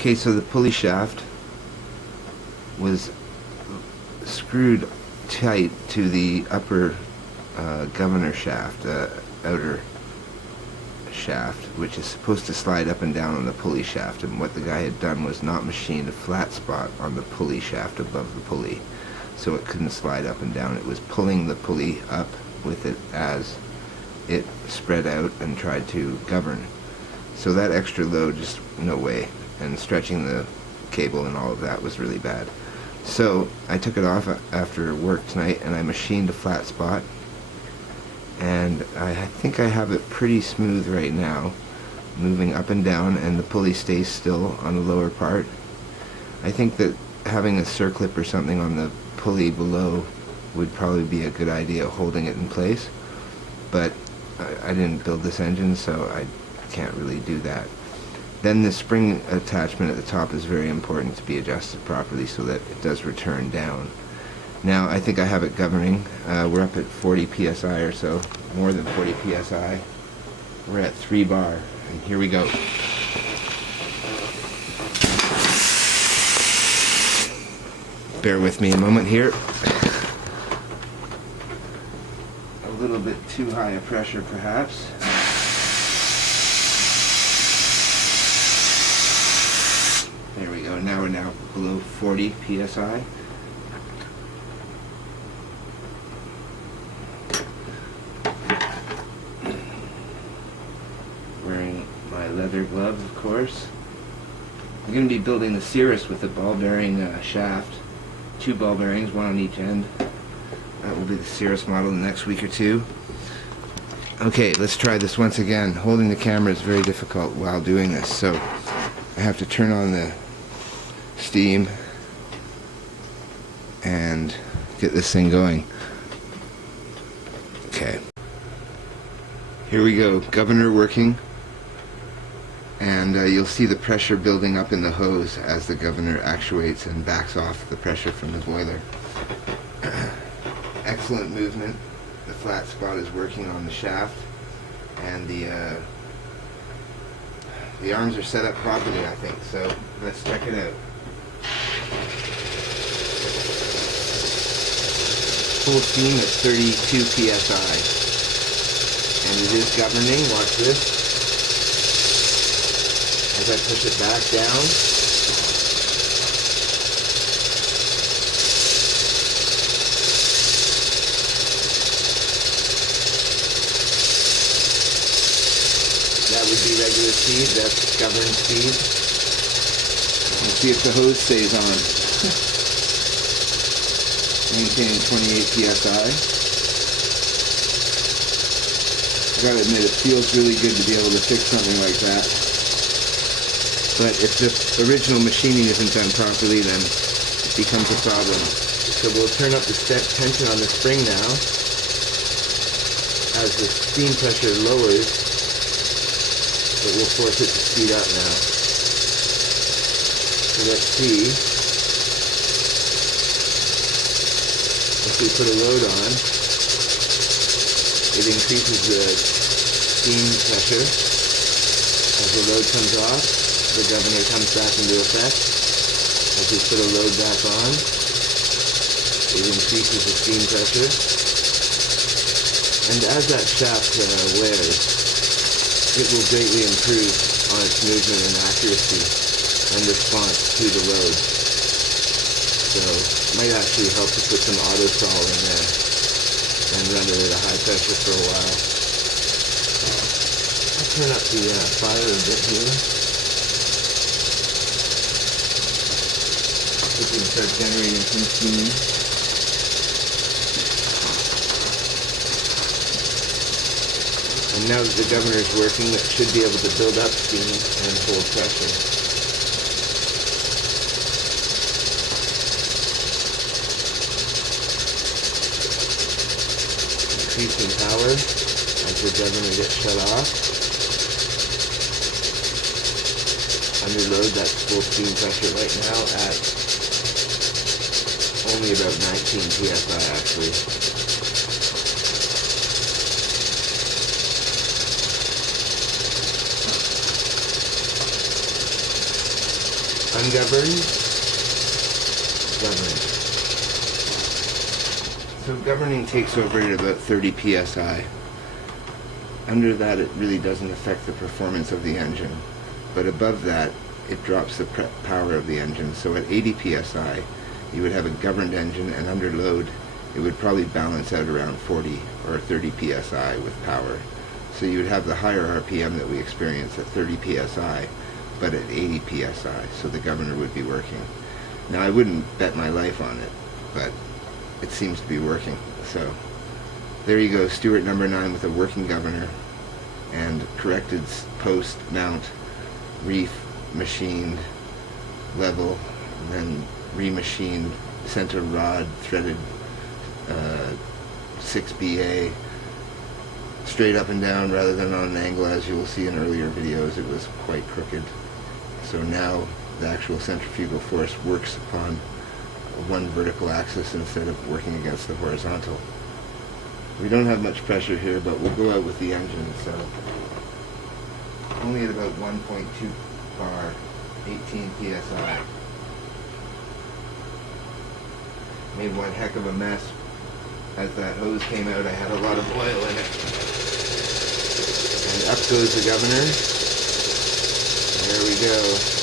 Okay, so the pulley shaft was screwed tight to the upper governor shaft, outer shaft, which is supposed to slide up and down on the pulley shaft. And what the guy had done was not machined a flat spot on the pulley shaft above the pulley, so it couldn't slide up and down. It was pulling the pulley up with it as it spread out and tried to govern. So that extra load, just no way. And stretching the cable and all of that was really bad. So I took it off after work tonight and I machined a flat spot, and I think I have it pretty smooth right now, moving up and down, and the pulley stays still on the lower part. I think that having a circlip or something on the pulley below would probably be a good idea, holding it in place, but I didn't build this engine, so I can't really do that. Then the spring attachment at the top is very important to be adjusted properly so that it does return down. Now I think I have it governing. We're up at 40 psi or so, more than 40 psi. We're at 3 bar, and here we go. Bear with me a moment here. A little bit too high a pressure perhaps. There we go. Now we're below 40 psi. Wearing my leather gloves, of course. I'm going to be building the Cirrus with a ball bearing shaft. 2 ball bearings, 1 on each end. That will be the Cirrus model in the next week or two. Okay, let's try this once again. Holding the camera is very difficult while doing this, so I have to turn on the steam and get this thing going. Okay. Here we go. Governor working. And you'll see the pressure building up in the hose as the governor actuates and backs off the pressure from the boiler. Excellent movement. The flat spot is working on the shaft, and the arms are set up properly, I think. So let's check it out. Full steam at 32 psi, and it is governing. Watch this. As I push it back down, that would be regular speed, that's governed speed. Let's see if the hose stays on. Maintaining 28 psi. I gotta admit, it feels really good to be able to fix something like that. But if the original machining isn't done properly, then it becomes a problem. So we'll turn up the tension on the spring now. As the steam pressure lowers, it will force it to speed up now. So let's see. If we put a load on, it increases the steam pressure. As the load comes off, the governor comes back into effect. As we put a load back on, it increases the steam pressure. And as that shaft wears, it will greatly improve on its movement and accuracy and response to the load. So it might actually help to put some auto sol in there and run it at a high pressure for a while. I'll turn up the fire a bit here. We can start generating some steam. And now that the governor is working, it should be able to build up steam and hold pressure. Increasing power as the governor gets shut off. Under load, that's full steam pressure right now at only about 19 psi actually. Ungoverned, governed. So governing takes over at about 30 psi. Under that, it really doesn't affect the performance of the engine, but above that, it drops the power of the engine. So at 80 psi, you would have a governed engine, and under load, it would probably balance out around 40 or 30 psi with power. So you would have the higher RPM that we experience at 30 psi, but at 80 psi, so the governor would be working. Now, I wouldn't bet my life on it, but it seems to be working. So there you go, Stuart No9 with a working governor and corrected post mount, reef machined level, and then remachined center rod threaded 6BA straight up and down rather than on an angle. As you will see in earlier videos, it was quite crooked. So now the actual centrifugal force works upon one vertical axis instead of working against the horizontal. We don't have much pressure here, but we'll go out with the engine, so only at about 1.2 bar, 18 psi. Made one heck of a mess. As that hose came out, I had a lot of oil in it. And up goes the governor. There we go.